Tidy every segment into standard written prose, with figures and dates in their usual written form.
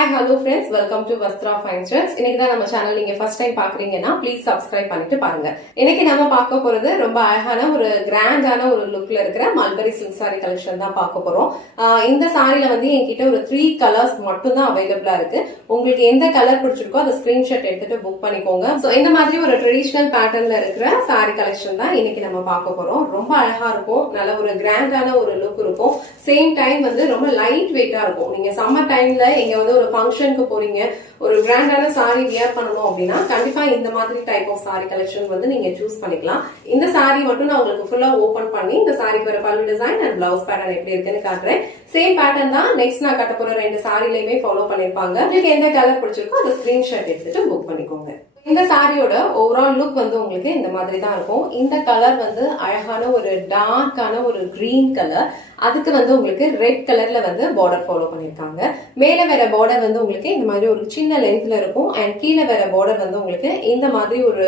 Hi, hello friends. Welcome to Vastra Fine Threads. இன்னைக்கு தான் நம்ம சேனல் நீங்க ஃபர்ஸ்ட் டைம் பாக்குறீங்கன்னா ப்ளீஸ் சப்ஸ்கிரைப் பண்ணிட்டு பாருங்க. இன்னைக்கு நம்ம பார்க்க போறது ரொம்ப அழகான ஒரு கிராண்டான ஒரு லுக்ல இருக்கிற மல்பரி சில்க் சாரி கலெக்ஷன் தான் பார்க்க போறோம். இந்த சாரில வந்து என்கிட்ட ஒரு 3 கலர்ஸ் மட்டும் தான் அவைலபிளா இருக்கு. உங்களுக்கு எந்த கலர் பிடிச்சிருக்கோ அதை ஸ்கிரீன்ஷாட் எடுத்துட்டு புக் பண்ணிக்கோங்க. சோ இந்த மாதிரி ஒரு ட்ரெடிஷனல் பேட்டர்ன்ல இருக்கிற சாரி கலெக்ஷன் தான் இன்னைக்கு நம்ம பார்க்க போறோம். ரொம்ப அழகா இருக்கும், நல்ல ஒரு கிராண்டான ஒரு லுக் இருக்கும். சேம் டைம் வந்து ரொம்ப லைட் வெயிட்டா இருக்கும். நீங்க சம்மர் டைம்ல எங்க வந்து ஒரு ஃபங்க்ஷனுக்கு போறீங்க, ஒரு கிராண்டான சாரி வியர் பண்ணணும் அப்படின்னா கண்டிப்பா இந்த மாதிரி டைப் ஆஃப் சாரி கலெக்ஷன் வந்து நீங்க சூஸ் பண்ணிக்கலாம். இந்த சாரி மட்டும் நான் உங்களுக்கு ஃபுல்லா ஓபன் பண்ணி இந்த சாரிக்கு வர பல்லு டிசைன் அண்ட் பிளவுஸ் பேட்டர்ன் எப்படி இருக்குன்னு காட்டுறேன். சேம் பேட்டர்ன் தான் நெக்ஸ்ட் நான் கட்ட போற 2 சாரிலையுமே ஃபாலோ பண்ணிருப்பாங்க. உங்களுக்கு எந்த கலர் பிடிச்சிருக்கோ அதை ஸ்கிரீன்ஷாட் எடுத்துட்டு புக் பண்ணிக்கோங்க. இந்த சாரியோட ஓவரால் லுக் வந்து உங்களுக்கு இந்த மாதிரி தான் இருக்கும். இந்த கலர் வந்து அழகான ஒரு டார்க்கான ஒரு கிரீன் கலர், அதுக்கு வந்து உங்களுக்கு ரெட் கலர்ல வந்து பார்டர் ஃபாலோ பண்ணிருக்காங்க. மேல வேற பார்டர் வந்து உங்களுக்கு இந்த மாதிரி ஒரு சின்ன லென்த்ல இருக்கும் அண்ட் கீழே வேற பார்டர் வந்து உங்களுக்கு இந்த மாதிரி ஒரு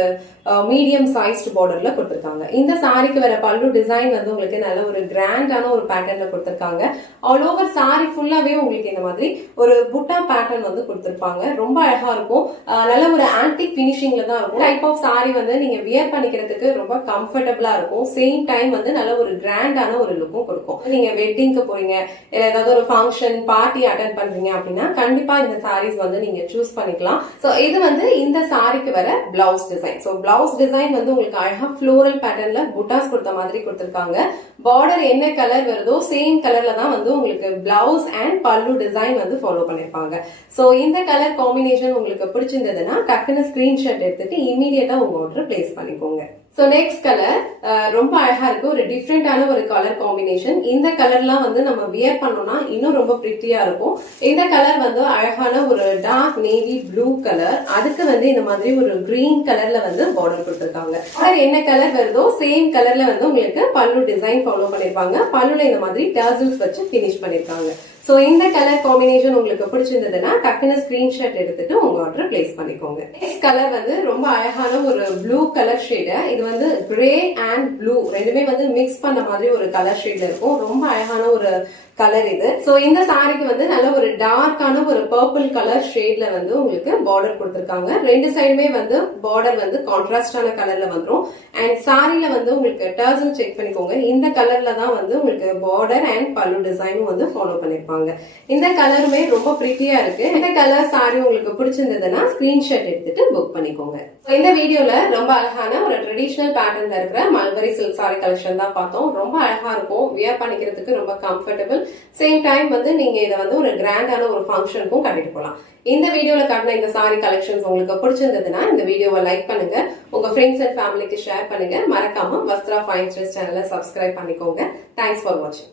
மீடியம் சைஸ்டு பார்டர்ல கொடுத்திருக்காங்க. இந்த சாரிக்கு வர பல்லு டிசைன் வந்து உங்களுக்கு நல்ல ஒரு கிராண்டான ஒரு பேட்டர்ன்ல கொடுத்திருக்காங்க. ஆல் ஓவர் சாரி ஃபுல்லாவே உங்களுக்கு இந்த மாதிரி ஒரு புட்டா பேட்டர்ன் வந்து கொடுத்திருப்பாங்க. ரொம்ப அழகா இருக்கும், நல்ல ஒரு ஆன்டிக் பினிஷிங்ல தான் இருக்கும். டைப் ஆஃப் சாரி வந்து நீங்க வியர் பண்ணிக்கிறதுக்கு ரொம்ப கம்ஃபர்டபுளா இருக்கும். சேம் டைம் வந்து நல்ல ஒரு கிராண்டான ஒரு லுக்கும் கொடுக்கும். நீங்க வெட்டிங்க்கு போறீங்க, இல்ல ஏதாவது ஒரு ஃபங்க்ஷன் பார்ட்டி அட்டென்ட் பண்றீங்க அப்படின்னா கண்டிப்பா இந்த சாரீஸ் வந்து நீங்க சூஸ் பண்ணிக்கலாம். சோ இது வந்து இந்த சாரிக்கு வர blouse design. So blouse design வந்து உங்களுக்கு அழகா ஃப்ளோரல் பேட்டர்ன்ல புட்டாஸ் கொடுத்த மாதிரி கொடுத்திருக்காங்க. பார்டர் என்ன கலர் வருதோ சேம் கலர்ல தான் வந்து உங்களுக்கு பிளவுஸ் அண்ட் பல்லு டிசைன் வந்து ஃபாலோ பண்ணிருப்பாங்க. சோ இந்த கலர் காம்பினேஷன் உங்களுக்கு பிடிச்சிருந்ததுன்னா டக்குன்னு ஸ்கிரீன்ஷாட் எடுத்துட்டு இமீடியட்டா உங்க ஆர்டர் பிளேஸ் பண்ணிக்கோங்க. சோ நெக்ஸ்ட் கலர் ரொம்ப அழகா இருக்கு, ஒரு டிஃப்ரெண்டான ஒரு கலர் காம்பினேஷன். இந்த கலர்லாம் வந்து நம்ம வியர் பண்ணோம்னா இன்னும் ரொம்ப பிரிட்டியா இருக்கும். இந்த கலர் வந்து அழகான ஒரு டார்க் நேவி ப்ளூ கலர், அதுக்கு வந்து இந்த மாதிரி ஒரு கிரீன் கலர்ல வந்து பார்டர் கொடுத்திருக்காங்க. என்ன கலர் வருதோ சேம் கலர்ல வந்து உங்களுக்கு பல்லு டிசைன் ஃபாலோ பண்ணிருப்பாங்க. பல்லுல இந்த மாதிரி டர்சல்ஸ் வச்சு பினிஷ் பண்ணிருக்காங்க. சோ இந்த கலர் காம்பினேஷன் உங்களுக்கு பிடிச்சிருந்ததுன்னா டக்குன்னு ஸ்கிரீன்ஷாட் எடுத்துட்டு உங்க ஆர்டர் பிளேஸ் பண்ணிக்கோங்க. நெக்ஸ்ட் கலர் வந்து ரொம்ப அழகான ஒரு ப்ளூ கலர் ஷேடு. இது வந்து கிரே அண்ட் ப்ளூ ரெண்டுமே வந்து மிக்ஸ் பண்ண மாதிரி ஒரு கலர் ஷேட்ல இருக்கும். ரொம்ப அழகான ஒரு கலர் இது. சோ இந்த சாரிக்கு வந்து நல்ல ஒரு டார்க்கான ஒரு பர்பிள் கலர் ஷேட்ல வந்து உங்களுக்கு பார்டர் கொடுத்திருக்காங்க. ரெண்டு சைடுமே வந்து பார்டர் வந்து கான்ட்ராஸ்டான கலர்ல வந்துரும். அண்ட் சாரில வந்து உங்களுக்கு டர்சல் செக் பண்ணிக்கோங்க. இந்த கலர்ல தான் வந்து உங்களுக்கு பார்டர் அண்ட் பல்லு டிசைனும் வந்து ஃபாலோ பண்ணிருப்பாங்க. இந்த கலருமே ரொம்ப பிரிட்டியா இருக்கு. இந்த கலர் சாரி உங்களுக்கு பிடிச்சிருந்ததுன்னா ஸ்கிரீன்ஷாட் எடுத்துட்டு புக் பண்ணிக்கோங்க. இந்த வீடியோல ரொம்ப அழகான ஒரு ட்ரெடிஷனல் பேட்டர்ன்ல இருக்கிற மல்பரி சில்க் சாரி கலெக்ஷன் தான் பார்த்தோம். ரொம்ப அழகா இருக்கும், வியர் பண்ணிக்கிறதுக்கு ரொம்ப கம்ஃபர்டபிள். சேம் டைம் வந்து நீங்க இதை வந்து ஒரு கிராண்டான ஒரு ஃபங்க்ஷனுக்கும் கட்டிட்டு போகலாம். இந்த வீடியோல காட்டின இந்த சாரி கலெக்ஷன்ஸ் உங்களுக்கு பிடிச்சிருந்ததுன்னா இந்த வீடியோவை லைக் பண்ணுங்க, உங்க ஃப்ரெண்ட்ஸ் அண்ட் ஃபேமிலிக்கு ஷேர் பண்ணுங்க. மறக்காம வஸ்த்ரா ஃபைன் த்ரெட்ஸ் சேனலை சப்ஸ்கிரைப் பண்ணிக்கோங்க. தேங்க்ஸ் ஃபார் வாட்சிங்.